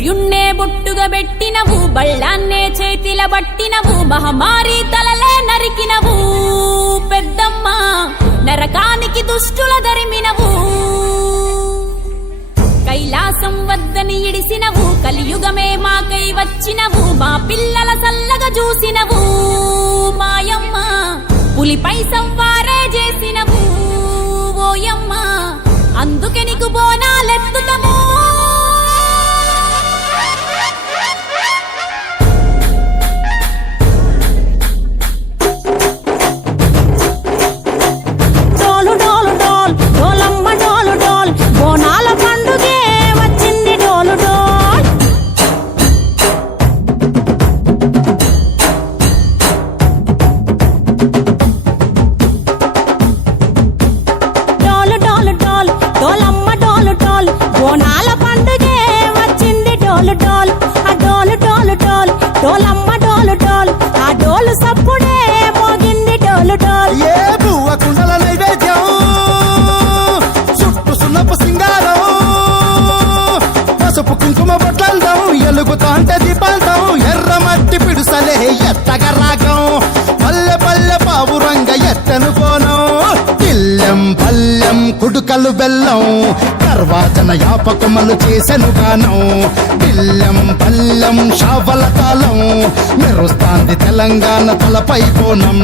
సూర్యున్నే బొట్టుగా పెట్టినవు, బళ్ళాన్నే చేతిల పట్టినవు, మహమారి తలలే నరికినవు పెద్దమ్మ, నరకానికి దుష్టుల దరిమినవు. కైలాసం వద్దని ఇడిసినవు, కలియుగమే మాకై వచ్చినవు, మా పిల్లల సల్లగా చూసినవు మాయమ్మ, పులిపై సంవారే చేసినవు ఓయమ్మ, అందుకే నీకు బోనాలెత్తుతము. కుడుకలు బెల్లం తర్వాతన యాపకమలు చేసెను గానం, బిల్లం పల్లెం షావల తాళం మెరుస్తాంది తెలంగాణ తలపై కోణం.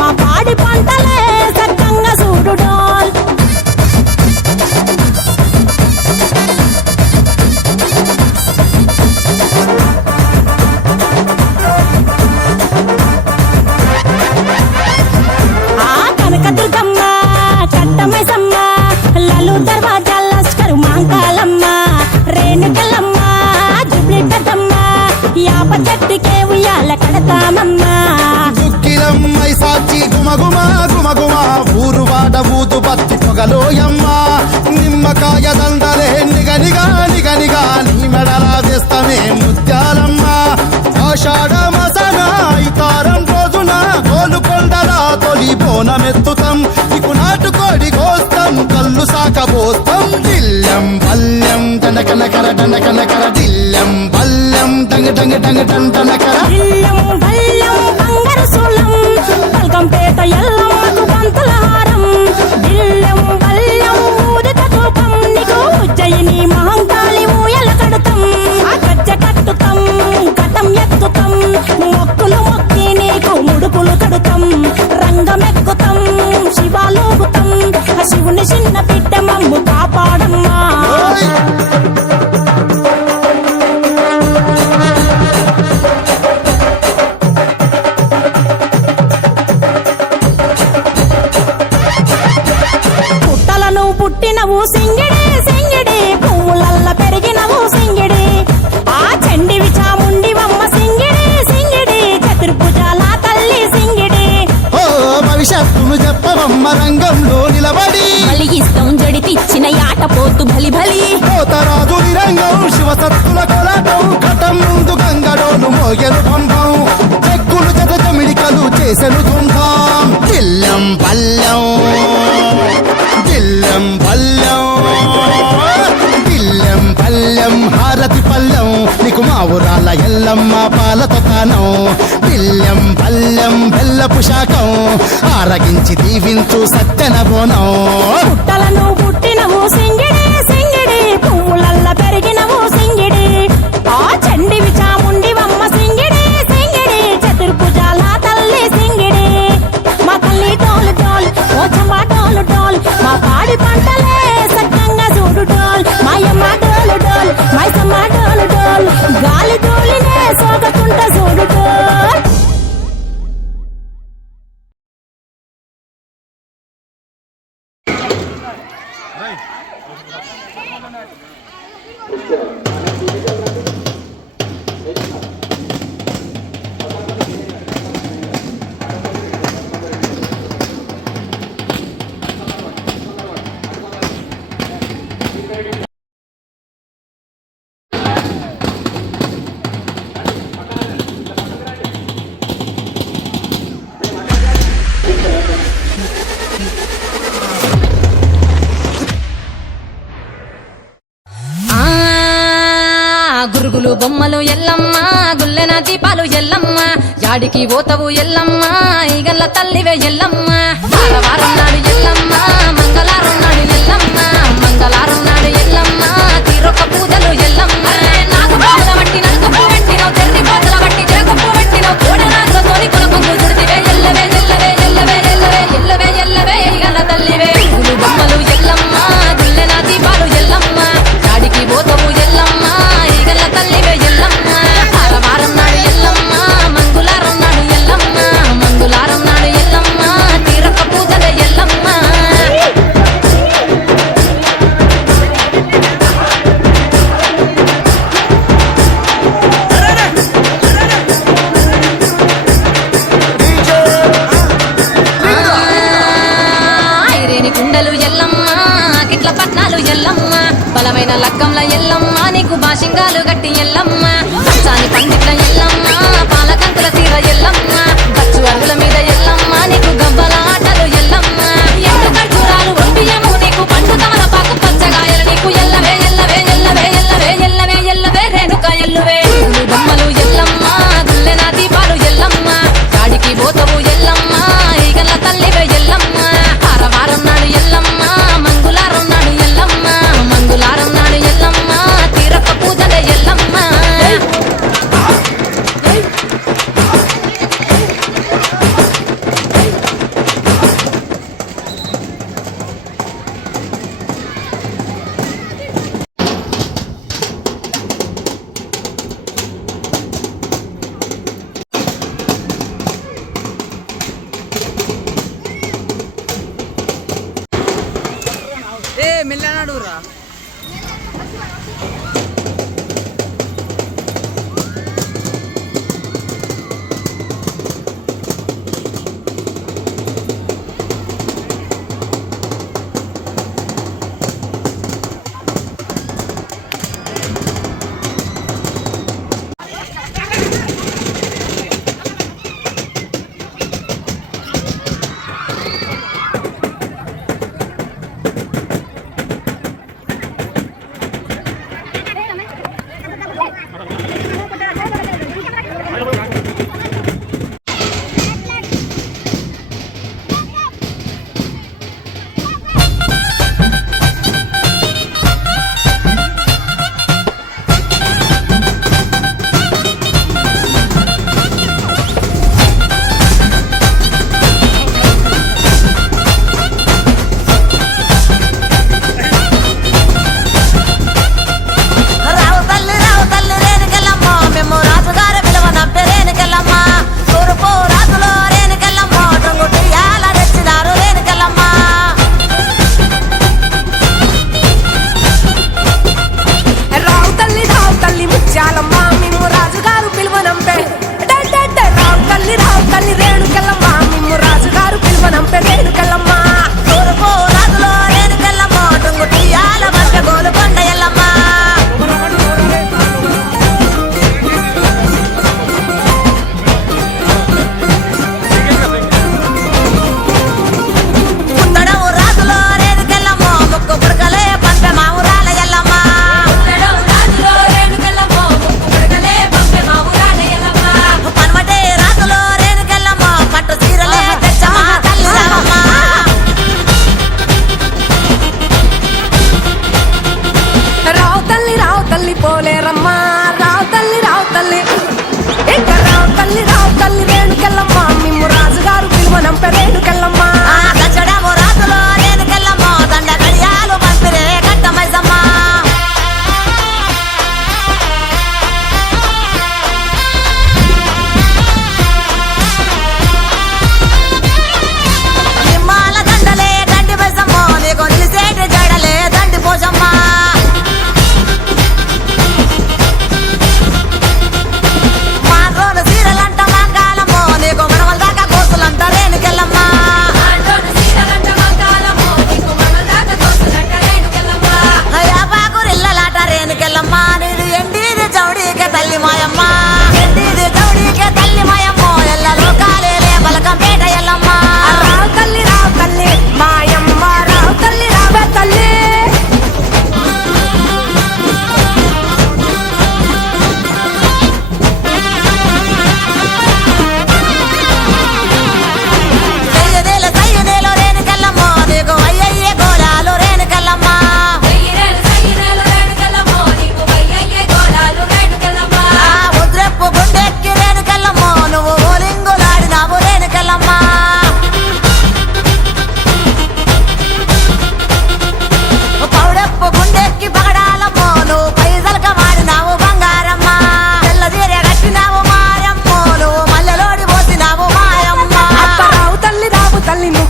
మా పాడి పంటలే సక్కంగా చూడు డాల్. చెట్టుకే ఉయ్యాల కడతామమ్మా, దుక్కిలమ్మై సాచి గుమగుమా గుమగుమా, ఊరు వాడ ఊదు బత్తి పొగలోయమ్మ, నిమ్మకాయ దండలే నిగనిగా నిగనిగా, నీ మెడలా వేస్తమే ముత్యాలమ్మ. ఆషాఢ మసన ఇతారం రోజున గోలుకొండలా తొలి బోనమెత్తుతాం, నీకు నాటుకోడి కోస్తాం, కళ్ళు సాకబోస్తాం. దిల్లం పల్లెం దండకనకర దండకనకర, దిల్లం పల్లెం డంగ డంగ డంగ డండనకర, దిల్లం పల్లెం బంగారు సూలం, బల్కంపేట ఎల్లమ్మకు పంతుల హారం. దిల్లం పల్లెం ఊదిత ధూపం, నీకు ఉజ్జయిని మహంకాళి ఊయల కడుతాం, ఆ గజ్జ కట్టుతాం, కటం ఎత్తుతాం, మొక్కులు మొక్కి నీకు ముడుపులు కడుతాం, రంగమెక్కుతాం, శివాలోగుతాం, ఆ శివుని చిన్న బిడ్డ మమ్ము కాపాడమ్మా. పుట్టినవు సింగిడి సింగిడి, పువ్వులల్ల పెరిగినవు సింగిడి, ఆ చండివి చాముండివమ్మ సింగిడి సింగిడి, చతుర్భుజాల తల్లి సింగిడి. ఓ భవిష్యత్తును చెప్పవమ్మ రంగంలో నిలబడి, బలిగిస్తాం జడితిచ్చిన యాట పోతు బలి బలి, పోతరాజు నిరంగం శివసత్తుల కొలాటం, ఘటం ముందు గంగడోను మోగెను పంపం, చెక్కులు జత జమిడికలు చేసెను తుంటాం. దిల్లం పల్లెం దిల్లం పల్లెం దిల్లం పల్లెం హారతి పల్లెం, నీకు మా ఊరాల ఎల్లమ్మ పాలతో కానం. దిల్లం పల్లెం బెల్లపు శాఖం, ఆరగించి దీవించు సత్యన బోనం. పుట్టలను పుట్టినవు సింగిడి సింగిడి, పువ్వులల్ల పెరిగినవు సింగిడి, ఆ చండివి చాముండివమ్మ సింగిడి సింగిడి, చతుర్భుజాల తల్లి సింగిడి. మా తల్లి డోలు డోల్, ఓ చంబా డోలు డోల్, మా పాడి పంటలే సక్కంగా చూడు డోల్, మాయమ్మ డోలు డోల్, మైసమ్మ డోలు డోల్, గాలి డోలినే సోకకుంట చూడు డోల్. పూలు బొమ్మలు ఎల్లమ్మ గుల్లెన దీపాలు ఎల్లమ్మ యాడికి పోతవు ఎల్లమ్మ ఈగల్ల తల్లివే ఎల్లమ్మ వారం నాడు ఎల్లమ్మ మంగళారం నాడు ఎల్లమ్మ మంగళారం నాడు ఎల్లమ్మ తీరొక్క పూజలు ఎల్లమ్మ నాకు పూల బట్టి నలుగు పువ్వు పెట్టినవు తెల్లి పూజల బట్టి జగ పువ్వు పెట్టినవు కోడనాథతోని కులకొంగు చుడితివే ఎల్లవే ఎల్లవే ఎల్లవే ఎల్లవే ఎల్లవే ఎల్లవే ఈగల్ల తల్లివే పూలు బొమ్మలు ఎల్లమ్మ గుల్లెన దీపాలు ఎల్లమ్మ యాడికి పోతవు ఎల్లమ్మ ఈగల్ల తల్లివే ఎల్లమ్మ వారం నాడు ఎల్లమ్మ మంగళారం నాడు ఎల్లమ్మ మంగళారం నాడు ఎల్లమ్మ తీరొక్క పూజల ఎల్లమ్మ ఐరేని కుండలు ఎల్లమ్మ గిట్ల పట్నాలు ఎల్లమ్మ బలమైన లగ్గంల ఎల్లమ్మ నీకు బాషింగాలు గట్టి ఎల్లమ్మ కంచాని పందిట్ల ఎల్లమ్మ పాలకంకుల తీర ఎల్లమ్మ ఖర్చు అరుగుల మీద ఎల్లమ్మ నీకు గవ్వల ఆటలు ఎల్లమ్మ ఎండు ఖర్జూరాలు ఒంటియము నీకు పండు తమలపాకు పచ్చగాయలు నీకు ఎల్లవే ఎల్లవే ఎల్లవే ఎల్లవే ఎల్లవే ఎల్లవే రేణుక ఎల్లువే పూలు బొమ్మలు ఎల్లమ్మ గుల్లెన దీపాలు ఎల్లమ్మ కాడికి పోతవు ఎల్లమ్మ ఈగల్ల తల్లివే ఎల్లమ్మ వారం నాడు ఎల్లమ్మ మంగళారం నాడు ఎల్లమ్మ మంగళారం నాడు ఎల్లమ్మ తీరొక్క పూజల ఎల్లమ్మ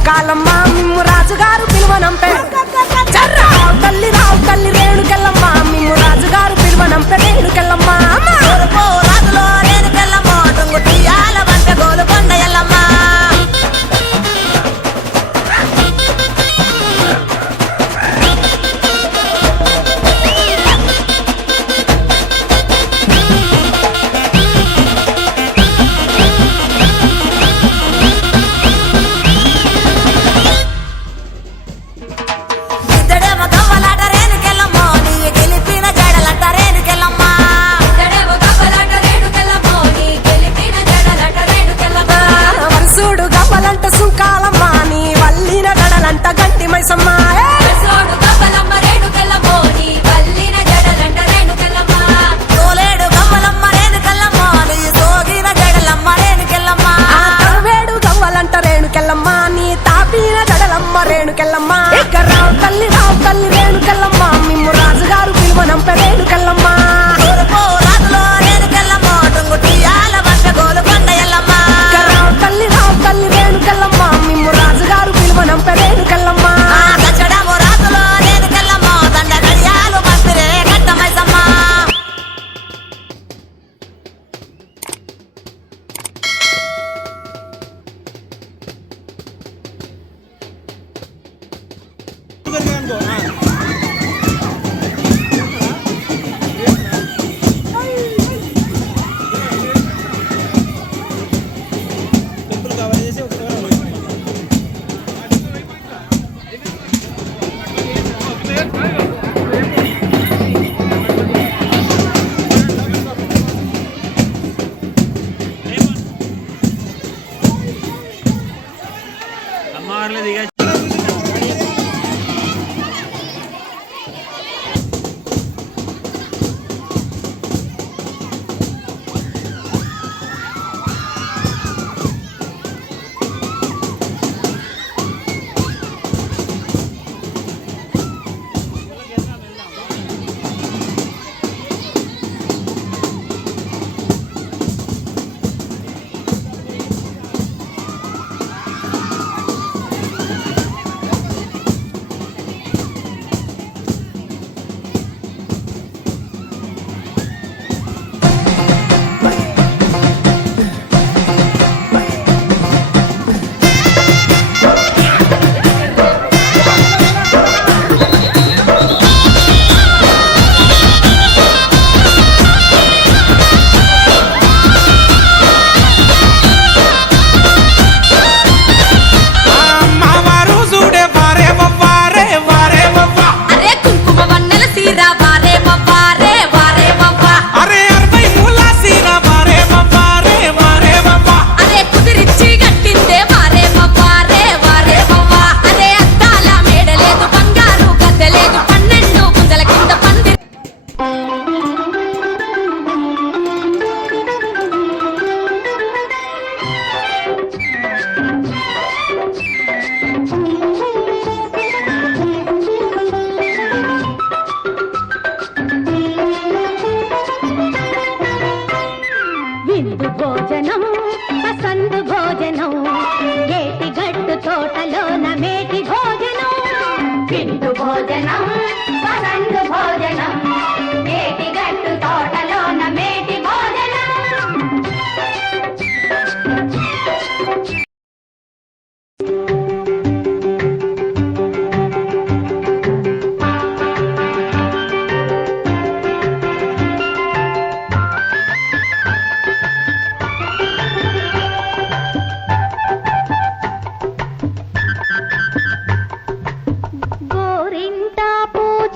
సుంకాలమ్మ మిమ్ము రాజుగారు పిలువనంపే రావు తల్లి రేణుకెళ్ళమ్మ మిమ్ము రాజుగారు పిలువనంపే రేణుకెళ్ళమ్మ రాజులో రేణుకెళ్ళమ్మ టుంగుటియాల వంట గోలుకొండ ఎల్లమ్మ సుంకాలమ్మ నీ వల్లిన గడలంట గంటి మైసమ్మ తోలేడు గవ్వలమ్మ రేణుకెళ్ళమ్మ నీ సోగిన జడలమ్మ రేణుకెళ్ళమ్మ వేడు గవ్వలంట రేణుకెళ్ళమ్మ నీ తాపిన జడలమ్మ రేణుకెళ్ళమ్మ రావు తల్లి రేణుకెళ్ళమ్మ మిమ్ము రాజుగారు పిలువనంప రేణుకెళ్ళమ్మ రాజులో రేణుకెళ్ళమ్మ టుంగుటియాల వంట గోలుకొండ ఎల్లమ్మ రావు తల్లి రేణుకెళ్ళమ్మ మిమ్ము రాజుగారు పిలువనంప రేణుకెళ్ళమ్మ దచ్చడము రాజులో రేణుకెళ్ళమ్మ దండ గడియాలు మంత్రే కట్టమైసమ్మ భోజనం పసందు భోజనం ఏటి గట్టు తోటలోన మేటి భోజనం విందు భోజనం పసందు భోజనం ఏటి గట్టు తోటలోన మేటి భోజనం పూజ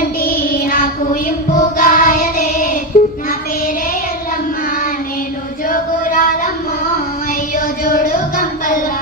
జోడంటి నాకు ఇంపుగాయలే నా పేరే ఎల్లమ్మ నేను జోగురాలమ్మ అయ్యో జోడు గంపల్లా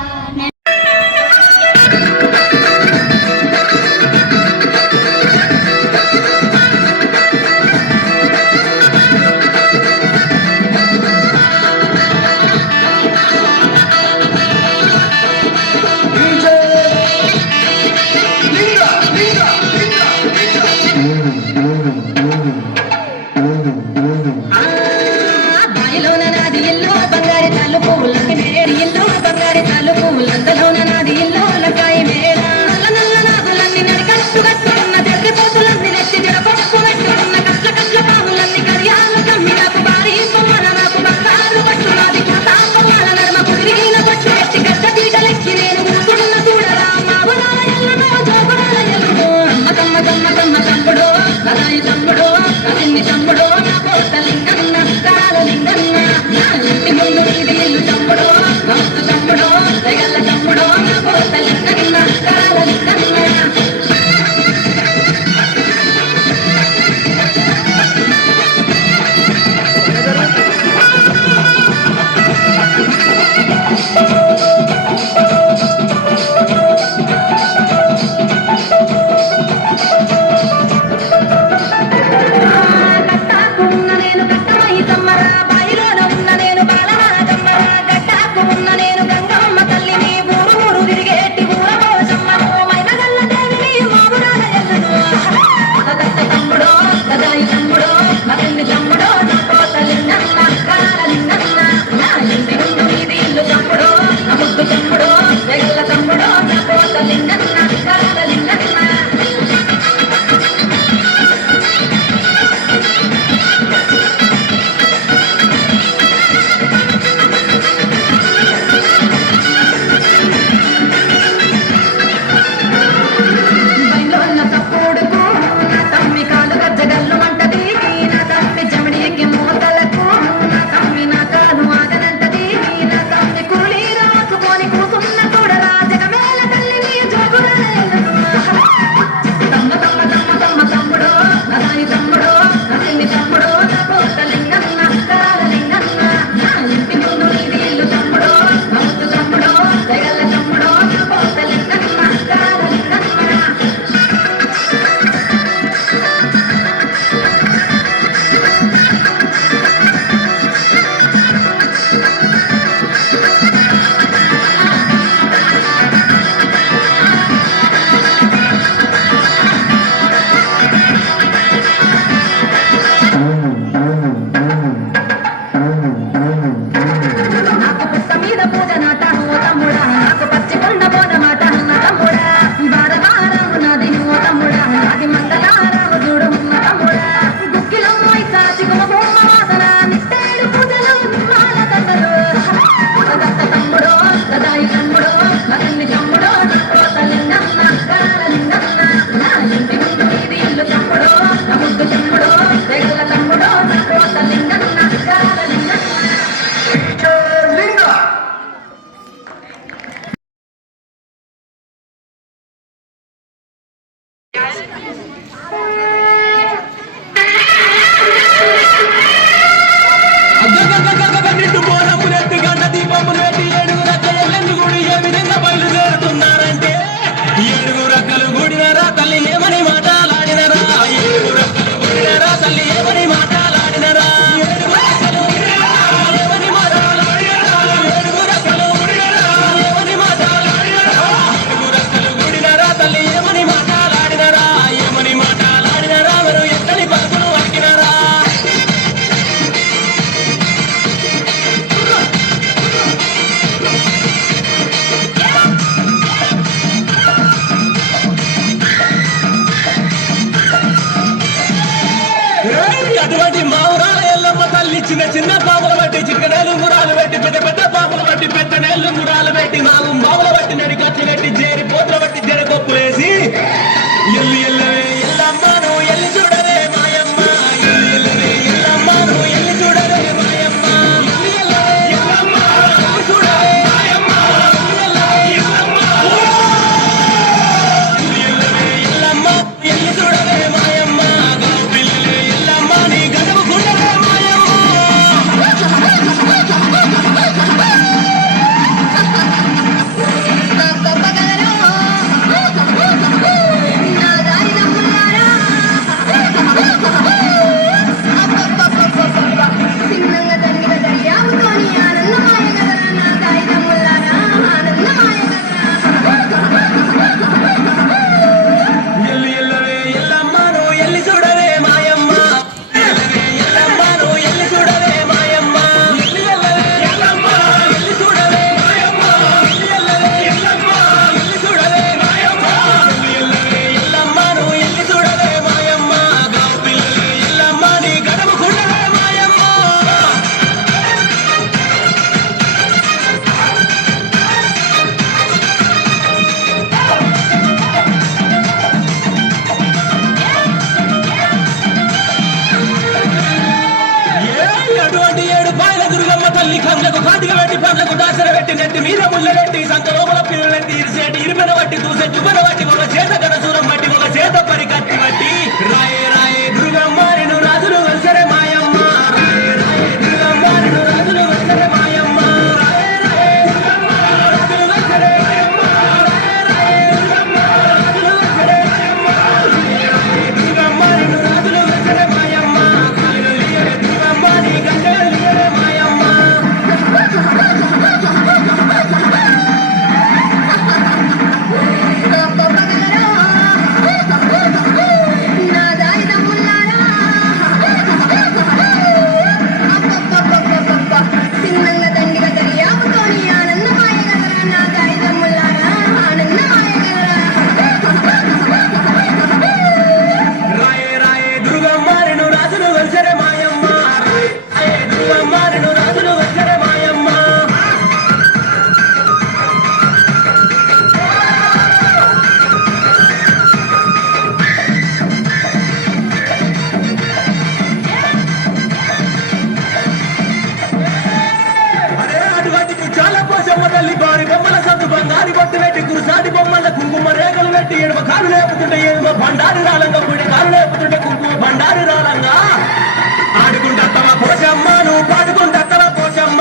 బాయిలోన నాది ఇల్లు బంగారి తాలు పువ్వులకి మేడి ఇల్లు బంగారి తాలు పువ్వులంతలోన నాది ఇల్లు లకాయి మేడ నల్ల నల్ల నాగులన్నీ నడికట్టు కట్టుకున్న తెర్రి పోతులన్నీ నెత్తి జడపట్టు పెట్టుకున్న కట్ల కట్ల పాములన్నీ కడియాలు కమ్మి నాకు భారీ బొమ్మల నాకు బంగారు పట్టు నాది కాతాపల్లాల నర్మ కుదిరిగిన పట్టు ఎత్తి గడ్డ పీటలెక్కి నేను కూతున్న చూడరా మావులాల ఎల్లునో జోగురాల ఎల్లునో అమ్మ తమ్మ తమ్మ తమ్మ తమ్ముడు కదాయి తమ్ముడు కదిన్ని తమ్ముడు నా కోటలింగన్న కాలలింగన్న నా ఇంటి ముందు ఇది ఇల్లు తమ్ముడు మస్తు తమ్ముడు తెగల్ల తమ్ముడు నా కోటలింగన్న కాలలింగన్న గట్టాకు ఉన్న నేను గట్టమయ్యి తమ్మరా బాయిలోన ఉన్న నేను బాలనాగమ్మరా గట్టాకు ఉన్న నేను గంగమ్మ తల్లిని ఊరు ఊరు తిరిగేటి ఊరబోసమ్మను మైమగల్ల దేవిని మావురాల ఎల్లును గట్ట తమ్ముడో గదాయి తమ్ముడో మగన్ని తమ్ముడో నా కోటలింగన్న కాలలింగన్న నా ఇంటి ముందు ఇది ఇల్లు తమ్ముడో నా ముద్దు తమ్ముడో వెగల్ల తమ్ముడో నా కోటలింగన్న కాలలింగన్న బయలున్న తప్పుడుకు నా తమ్మి కాలు గజ్జగల్లు మంటది నా తమ్మి జమిడికి మూతలకు నా తమ్మి నా కాలు ఆగనంటది నా తమ్మి కూలి రాసుకొని కూసున్న చూడరా జగమేల తల్లిని జోగురాలు తమ్మ తమ్మ తమ్మ తమ్మ తమ్ముడు నదాయి తమ్ముడు నా తిన్ని తమ్ముడు నా కోటలింగన్న కాలలింగన్న నా ఇంటి ముందు ఇది ఇల్లు తమ్ముడు నా ముద్దు తమ్ముడు తెగల్ల తమ్ముడు నా కోటలింగన్న కాలలింగన్న నాకు పుట్ట మీద పూజ నాటాను ఓ తమ్ముడా నాకు పచ్చి కొండ పోన మాట అన్న తమ్ముడా బారవారాము నాది ఓ తమ్ముడా నాది మంగళారాము చూడు ఉన్న తమ్ముడా గుక్కిలో మైసాచి గుమ వాసన నిట్టేడు పూజలు నిమ్మాల దండలు గట్ట తమ్ముడో గదాయి తమ్ముడో మగన్ని తమ్ముడో నా కోటలింగన్న కాలలింగన్న నా ఇంటి ముందు ఇది ఇల్లు తమ్ముడో నా ముద్దు తమ్ముడో తెగల తమ్ముడో నా కోటలింగన్న కాలలింగన్న నిండు బోనములెత్తి గంట దీపములెత్తి ఏడుగు రక్కల గుడి ఏ విధంగా బయలుదేరుతున్నారంటే ఏడుగు రక్కలు గుడినరా తల్లి ఏమని మాటలాడినరా ఏడుగు రక్కలు గుడినరా తల్లి ఏమని మాటలాడినరా ఏడుగు రక్కలు గుడినరా ఏమని మాటలాడినరా ఏడుగు రక్కలు గుడినరా ఏమని మాటలాడినరా ఏడుగు రక్కలు గుడినరా తల్లి ఏమని మాటలాడినరా ఏమని మాటలాడినరా మీరు ఎక్కడి పలుకులు అడిగినరా అటువంటి మావురాల ఎల్లమ్మ తల్లి చిన్న చిన్న పాములు బట్టి చిక్కడేలు మురాలు పెట్టి పెద్ద పెద్ద పాములు బట్టి పెద్ద నేళ్ళు మురాలు పెట్టి నాగు మావులు బట్టి నడికచ్చి పెట్టి జేరి పోతలు బట్టి జరగొప్పులేసి ఎల్లు ఎల్లవే ఎల్లమ్మను ఎల్లి చూడవే మాయమ్మ ఎల్లు ఎల్లవే ఎల్లమ్మను ఎల్లి చూడవే మాయమ్మ ఎల్లు ఎల్లవే ఎల్లమ్మ ఎల్లి చూడవే మాయమ్మ ఎల్లు ఎల్లవే ఎల్లమ్మ ఎల్లు ఎల్లవే ఎల్లమ్మ ఎల్లి చూడవే మాయమ్మ పెట్టి నెత్తి మీద ముళ్ళెట్టి సంత లోపల పిల్లలెత్తి ఇరిసేటి ఇరిపెన బట్టి దూసే దుబ్బన బట్టి ఒక చేత గడసూరం బట్టి ఒక చేత పరికట్టి బట్టి రాయే రాయే దుర్గమ్మ నిన్ను రాజులు వెల్సరే మాయమ్మ రాయే రాయే దుర్గమ్మ నిన్ను రాజులు వెల్సరే మాయమ్మ రాయే రాయే దుర్గమ్మ రాజులు వెల్సరే మాయమ్మ రాయే రాయే దుర్గమ్మ రాజులు వెల్సరే మాయమ్మ రాయే రాయే దుర్గమ్మ నిన్ను రాజులు వెల్సరే మాయమ్మ కాళ్ళు లియరే దుర్గమ్మ నీ గంటలు లియరే మాయమ్మ నా దారి దమ్ములారా చిన్నంగా దండిగా దర్యాపుతోని ఆనందమాయగలరా నా దారి దమ్ములారా ఆనందమాయగలరా రాయే రాయే దుర్గమ్మ నిన్ను రాజులు వెల్సరే మాయమ్మ రాయే రాయే దుర్గమ్మ నిన్ను రాజులు వెల్సరే మాయమ్మ అరే అటువంటి చాలా పోషమ్మ తల్లి బారి బొమ్మల సత్తు బంగారి బొట్టు పెట్టి కురుసాటి బొమ్మల కుంకుమ రేఖలు పెట్టి ఎడమ కాలు లేపుతుంటే ఎడమ బండారి రాలంగా కుడి కాలు లేపుతుంటే కుంకుమ బండారి రాలంగా ఆడుకుంటత్తవ పోషమ్మ నువ్వు పాడుకుంటత్తవ పోషమ్మ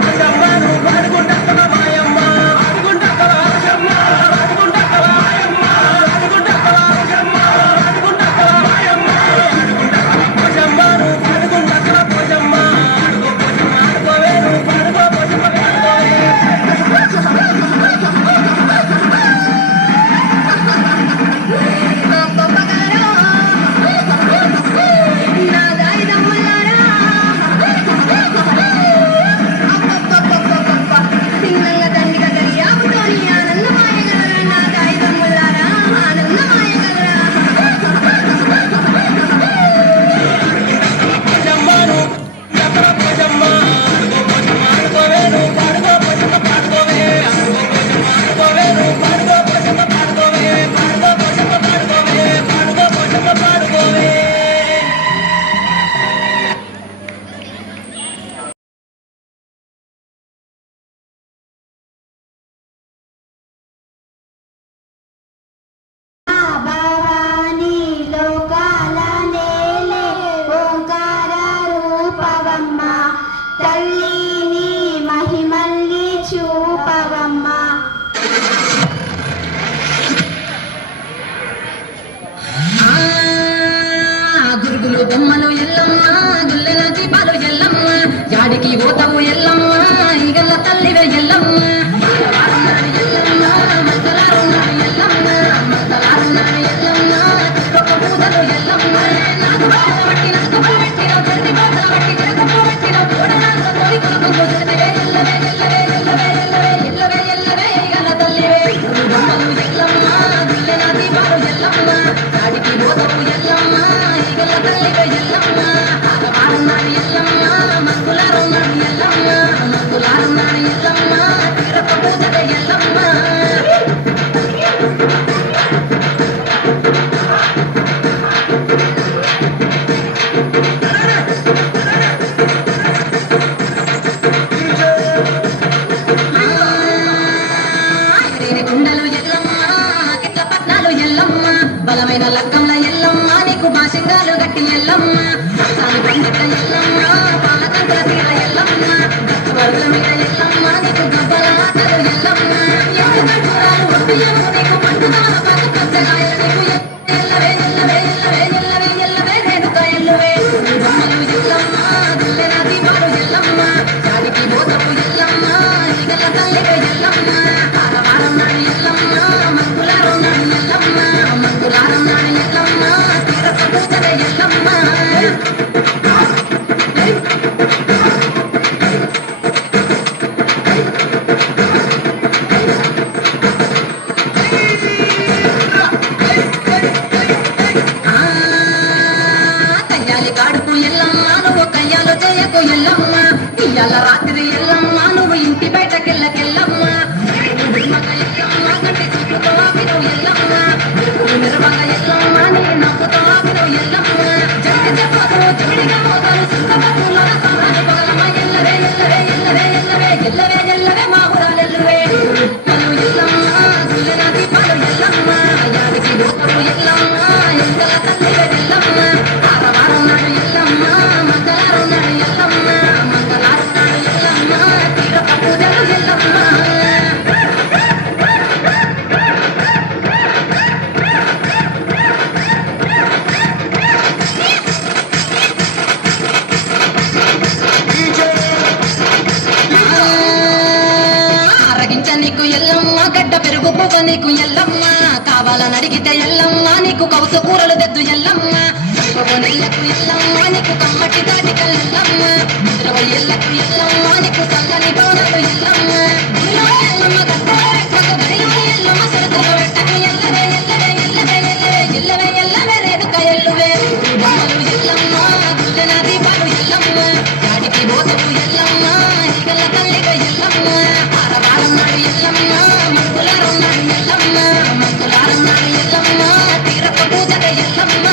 పోషమ్మ నువ్వు పాడుకుంటత్తవ మాయమ్మ ఆడుకుంటత్తవ పోషమ్మ ఆడుకుంటత్తవ మాయమ్మ ఆడుకుంటత్తవ పోషమ్మ ఆడుకుంటత్తవ మాయమ్మ ఆడుకుంటత్తవ పోషమ్మ నువ్వు పాడుకుంటత్తవ పోషమ్మ ఆడుకో పోషమ్మ ఆడుకోవే నువ్వు పాడుకో పోషమ్మ పాడుకోవే నా గొప్పగారో నా దారి దమ్ములారా చిన్నంగా దండిగా దర్యాపుతోని ఆనందమాయగలరా నా దారి దమ్ములారా ఆనందమాయగలరా పోషమ్మ నువ్వు పాడుకో పోషమ్మ ఆడుకో పోషమ్మ ఆడుకోవే నువ్వు పాడుకో పోషమ్మ పాడుకోవే ఆడుకో పోషమ్మ ఆడుకోవే నువ్వు పాడుకో పోషమ్మ పాడుకోవే పాడుకో పోషమ్మ పాడుకోవే పాడుకో పోషమ్మ పాడుకోవే భవానీ లోకాల నేలే ఓంకార రూపవమ్మ తల్లిని మహిమల్ని చూపవమ్మ గురుగులు బొమ్మలు ఎల్లమ్మ గుల్లెన దీపాలు ఎల్లమ్మ యాడికి పోతావు ఎల్లమ్మ ఈగల్ల తల్లివే ఎల్లమ్మ వారవారన్నాడు ఎల్లమ్మ మంగళారున్నాడు ఎల్లమ్మ మంగళారున్నాడు ఎల్లమ్మ తిరుపతి పూజలు ఎల్లమ్మ నాకు బాధ పట్టి నాకు పెట్టిన ప్రతి బాధ పట్టి తిరుగు పెట్టిన కూడా నాకు తోడి కొడుకు పూజలవే ఎల్లవే ఎల్లవే ఎల్లవే ఎల్లవే ఎల్లవే ఎల్లవే ఈగల్ల తల్లివే బొమ్మలు ఎల్లమ్మ గుల్లెన దీపాలు ఎల్లమ్మ యాడికి పోతావు ఎల్లమ్మ ఈగల్ల తల్లివే ఎల్లమ్మ వారవారన్నాడు ఎల్లమ్మ మంగళారున్నాడు ఎల్లమ్మ మంగళారున్నాడు ఎల్లమ్మ తిరుపతి పూజలు ఎల్లమ్మ ఐరేని కుండలు ఎల్లమ్మ కిట్ల పట్నాలు ఎల్లమ్మ బలమైన లగ్గంల ఎల్లమ్మ నీకు బాసింగాలు గట్టి ఎల్లమ్మ సాలు పండిట్ల ఎల్లమ్మ పాలకంకుల తీర ఎల్లమ్మ గచ్చువరుల మీద ఎల్లమ్మ నీకు గబ్బల ఆటలు ఎల్లమ్మ ఎన్ని కట్టురాలు ఒప్పియము నీకు పండుదాల పాకు పచ్చగాయలు నీకు ఎల్లవే ఎల్లవే ఎల్లవే ఎల్లవే ఎల్లవే రేణుక ఎల్లవే బొమ్మలు ఎల్లమ్మ గుల్లెన దీపాలు ఎల్లమ్మ యాడికి పోతపు ఎల్లమ్మ ఈగల తల్లివే ఎల్లమ్మ వారవారన్నాడు ఎల్లమ్మ మంగుళారున్నాడు ఎల్లమ్మ మంగుళారున్నాడు ఎల్లమ్మ తిరుపతి పూజలే ఎల్లమ్మ కయ్యాలి కాడుపు ఎల్లమ్మ నువ్వు కయ్యాలు చేయకు ఎల్లమ్మ ఇయ్యాల రాత్రి ఎల్లమ్మ నువ్వు ఇంటి బయటకెళ్ళకెళ్ళమ్మ మగ ఎల్లమ్మ గంటి చూపుతో ఆపిను ఎల్లమ్మ మెరవగ ఎల్లమ్మ నీ నవ్వుతో ఆపిను ఎల్లమ్మ జగతి చెప్పదు జమిడిగా మోదలు సుఖపతుల సమాధి పగలమ్మ ఎల్లవే ఎల్లవే ఎల్లవే ఎల్లవే ఎల్లవే నీకు ఎల్లమ్మ కావాలని అడిగితే ఎల్లమ్మ నీకు కౌసు కూరలు తెద్దు ఎల్లమ్మ నెల్లకు ఎల్లమ్మ నీకు కమ్మటి తాటి కల్లమ్మ 20 ఏళ్లకు ఎల్లమ్మ నీకు చల్లని బోనాలు ఎల్లమ్మ ఎల్లమ్మ గడిలో ఎల్లమ్మ సరకులు పెట్టకు ఎల్లవే ఎల్లవే ఎల్లవే ఎల్లవే ఎల్లవే ఎల్లవే రేణుక ఎల్లువే బొమ్మలు ఎల్లమ్మ గుడ్డెన దీపాలు ఎల్లమ్మ గాడికి పోతవు ఎల్లమ్మ ఇగల తల్లిగా ఎల్లమ్మ ఆరవారం నాడు ఎల్లమ్మ మంకులారం నాడు ఎల్లమ్మ మంకులారం నాడు ఎల్లమ్మ తీరక పూజగా ఎల్లమ్మ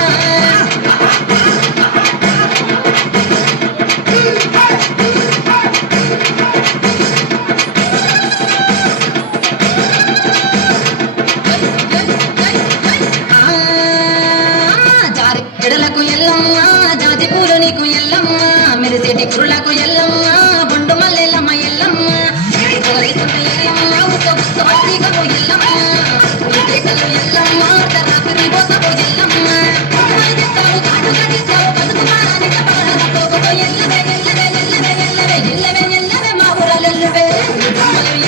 జారి ఎడలకు ఎల్లమ్మ జాజి పూలు నీకు ఎల్లమ్మ మెరిసేటి కురులకు ఎల్లమ్మ బొండు మల్లెల్లమ్మ ఎల్లమ్మ ఎల్లమ్మ ఉత్సవత్తిగలు ఎల్లమ్మ ఉల్టేకలు ఎల్లమ్మ రాత్రి పోసపు ఎల్లమ్మ చేస్తావు కాటు కట్టిస్తావు బతుకు మారాని పోగొట్టు ఎల్లవే ఎల్లవే ఎల్లవే ఎల్లవే ఎల్లవే ఎల్లవే మా ఊరలెల్లవే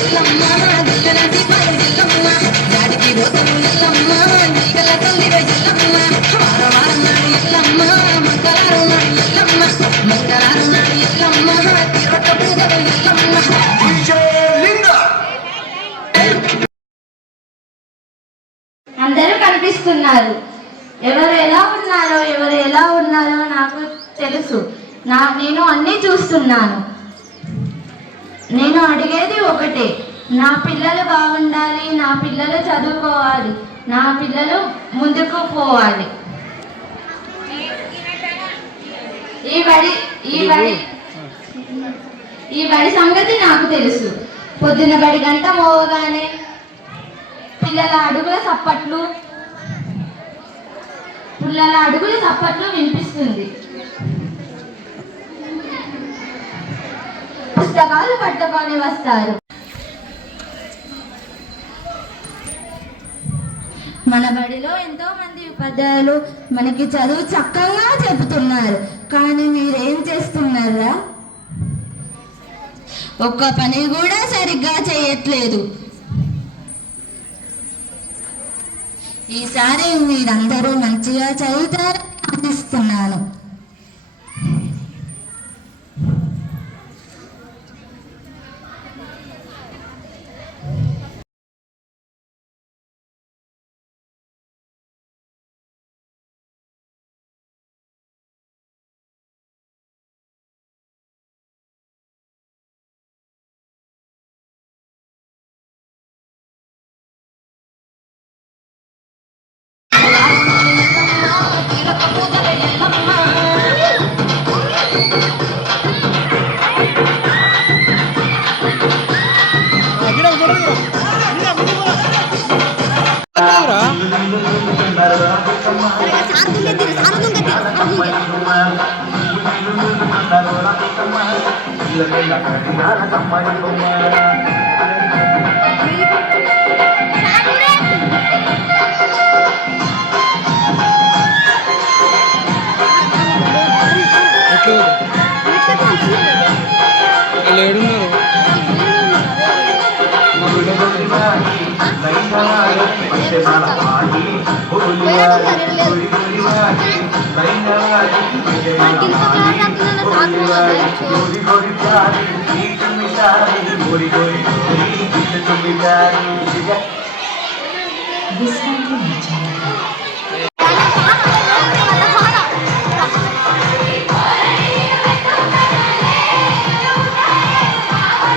ఎల్లమ్మ గుల్లన దీపాలు ఎల్లమ్మ గాడికి పోతవు ఎల్లమ్మ నీగల తల్లివే ఎల్లమ్మ వారం వారం నాడు ఎల్లమ్మ మంగళారం నాడు ఎల్లమ్మ మంగళారం నాడు ఎల్లమ్మ తిరొక్క పూజలు ఎల్లమ్మ అందరూ కనిపిస్తున్నారు. ఎవరు ఎలా ఉన్నారో నాకు తెలుసు. నేను అన్నీ చూస్తున్నాను. నేను అడిగేది ఒకటే, నా పిల్లలు బాగుండాలి, నా పిల్లలు చదువుకోవాలి, నా పిల్లలు ముందుకు పోవాలి. ఈ బడి సంగతి నాకు తెలుసు. పొద్దున బడి గంట మోగగానే పిల్లల అడుగుల చప్పట్లు వినిపిస్తుంది. పుస్తకాలు పట్టుకొని వస్తారు. మన బడిలో ఎంతో మంది ఉపాధ్యాయులు మనకి చదువు చక్కగా చెబుతున్నారు. కానీ మీరేం చేస్తున్నారా? ఒక్క పని కూడా సరిగ్గా చేయట్లేదు. ఈసారి మీరందరూ మంచిగా చదువుతారని ఆశిస్తున్నాను.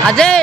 అజయ్